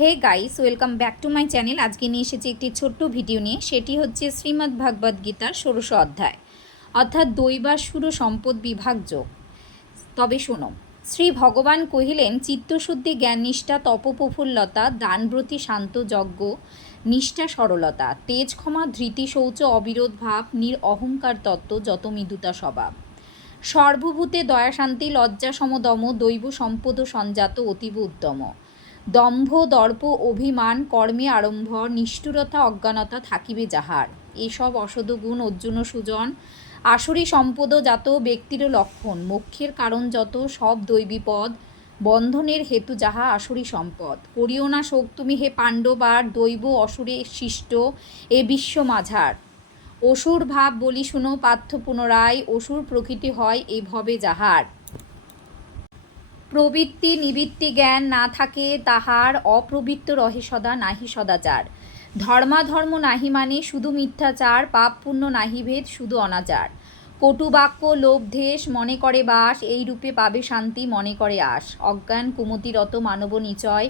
Hey guys, welcome back to my channel. আজকে নিয়ে এসেছি একটি ছোট্ট ভিডিও নিয়ে। সেটি হচ্ছে শ্রীমদ্ ভাগবত গীতার ১৬শ অধ্যায়, অর্থাৎ দৈবাসুর সম্পদ বিভাগ যোগ। তবে শোনো, শ্রী ভগবান কহিলেন, চিত্তশুদ্ধি, জ্ঞান নিষ্ঠা, তপপ্রফুল্লতা, দানব্রতী, শান্ত যজ্ঞ নিষ্ঠা, সরলতা, তেজ, ক্ষমা, ধৃতি, শৌচ, অবিরোধ ভাব, অহংকার তত্ত্ব, যত মৃদুতা স্বভাব, সর্বভূতে দয়া, শান্তি, লজ্জা, সমদম, দৈব সম্পদ সঞ্জাত, অতীব উত্তম, দম্ভ, দর্প, অভিমান, কর্মে আরম্ভ, নিষ্ঠুরতা, অজ্ঞানতা থাকিবে যাহার, এসব অসদ গুণ অর্জুন সুজন, আসরি সম্পদ জাত ব্যক্তির লক্ষণ, মোক্ষের কারণ যত, সব দৈবীপদ, বন্ধনের হেতু যাহা আসরি সম্পদ, করিও না শোক তুমি হে পাণ্ডবার, দৈব অসুরে সৃষ্ট এ বিশ্ব মাঝার, অসুর ভাব বলি শুনো পার্থ পুনরায়, অসুর প্রকৃতি হয় এ ভবে যাহার, প্রবৃত্তি নিবৃত্তি জ্ঞান না থাকে তাহার, অপ্রবৃত্ত রহে সদা নাহি সদাচার, ধর্মাধর্ম নাহি মানে শুধু মিথ্যাচার, পাপ পুণ্য নাহি ভেদ শুধু অনাচার, কটু বাক্য লোভ দেশ মনে করে বাস, এই রূপে পাবে শান্তি মনে করে আস, অজ্ঞান কুমতিরত মানব নিচয়,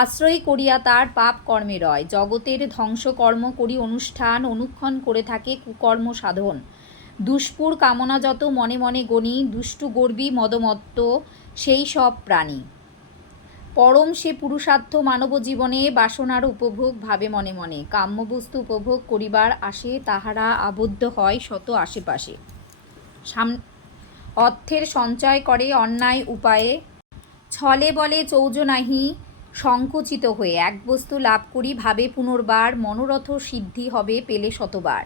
আশ্রয় করিয়া তার পাপ কর্মে রয়, জগতের ধ্বংসকর্ম করি অনুষ্ঠান, অনুক্ষণ করে থাকে কুকর্ম সাধন, দুষ্পুর কামনা যত মনে মনে গণি, দুষ্টু গর্বী মদমত্ত সেই সব প্রাণী, পরম সে পুরুষার্থ মানব জীবনে, বাসনার উপভোগ ভাবে মনে মনে, কাম্যবস্তু উপভোগ করিবার আসে, তাহারা আবদ্ধ হয় শত আশেপাশে, অর্থের সঞ্চয় করে অন্যায় উপায়ে, ছলে বলে চৌজ নাহি সংকুচিত হয়ে, এক বস্তু লাভ করি ভাবে পুনর্বার, মনোরথ সিদ্ধি হবে পেলে শতবার,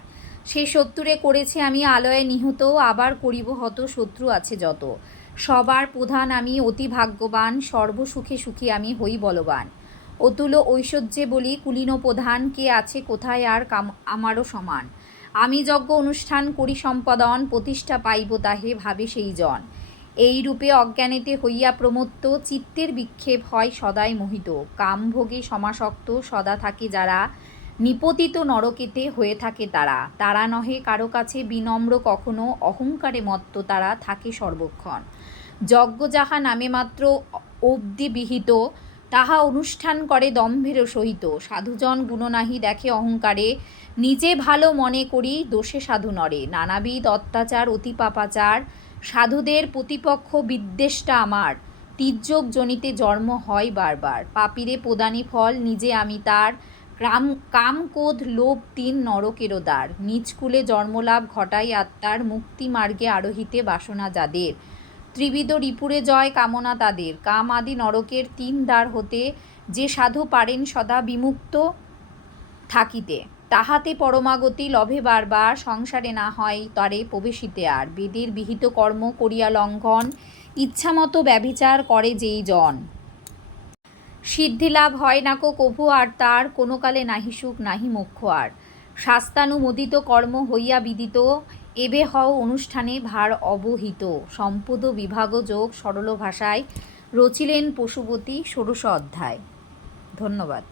সে শত্রুরে করেছি আমি আলয়ে নিহত, আবার করিব হত শত্রু আছে যত, সবার প্রধান আমি অতি ভাগ্যবান, সর্বসুখে সুখী আমি হই বলবান, অতুল ঐশ্বর্যে বলি কুলীন প্রধান, কে আছে কোথায় আর আমারও সমান, আমি যজ্ঞ অনুষ্ঠান করি সম্পাদন, প্রতিষ্ঠা পাইব তাহে ভাবে সেই জন, এই রূপে অজ্ঞানেতে হইয়া প্রমত্ত, চিত্তের বিক্ষেপ হয় সদাই মোহিত, কামভোগে সমাসক্ত সদা থাকে যারা, নিপতিত নরকেতে হয়ে থাকে তারা, তারা নহে কারো কাছে বিনম্র কখনো, অহংকারে মত্ত তারা থাকে সর্বক্ষণ, যজ্ঞ যাহা নামে মাত্র অব্দি বিহিত, তাহা অনুষ্ঠান করে দম্ভের সহিত, সাধুজন গুণ নাহি দেখে অহংকারে, নিজে ভালো মনে করি দোষে সাধু নরে, নানাবিধ অত্যাচার অতি পাপাচার, সাধুদের প্রতিপক্ষ বিদ্বেষটা আমার, তির্যক জনিতে জন্ম হয় বারবার, পাপীরে প্রদানী ফল নিজে আমি তার, কাম ক্রোধ লোভ তিন নরকেরও দ্বার, নিজকুলে জন্মলাভ ঘটাই আত্মার, মুক্তি মার্গে আরোহিতে বাসনা যাদের, ত্রিবিধ রিপুরে জয় কামনা তাদের, কাম আদি নরকের তিন দ্বার হতে, যে সাধু পারেন সদা বিমুক্ত থাকিতে, তাহাতে পরমাগতি লভে বারবার, সংসারে না হয় তারে প্রবেশিতে আর, বেদের বিহিত কর্ম করিয়া লঙ্ঘন, ইচ্ছামতো ব্যভিচার করে যেই জন, সিদ্ধিলাভ হয় নাকো কভু আর তার, কোনো কালে নাহি সুখ নাহি মোক্ষ আর, শাস্তানুমোদিত কর্ম হইয়া বিদিত, এবে হও অনুষ্ঠানে ভার অবহিত, সম্পদ বিভাগ যোগ সরল ভাষায় রচিলেন পশুপতি ১৬শ অধ্যায়। ধন্যবাদ।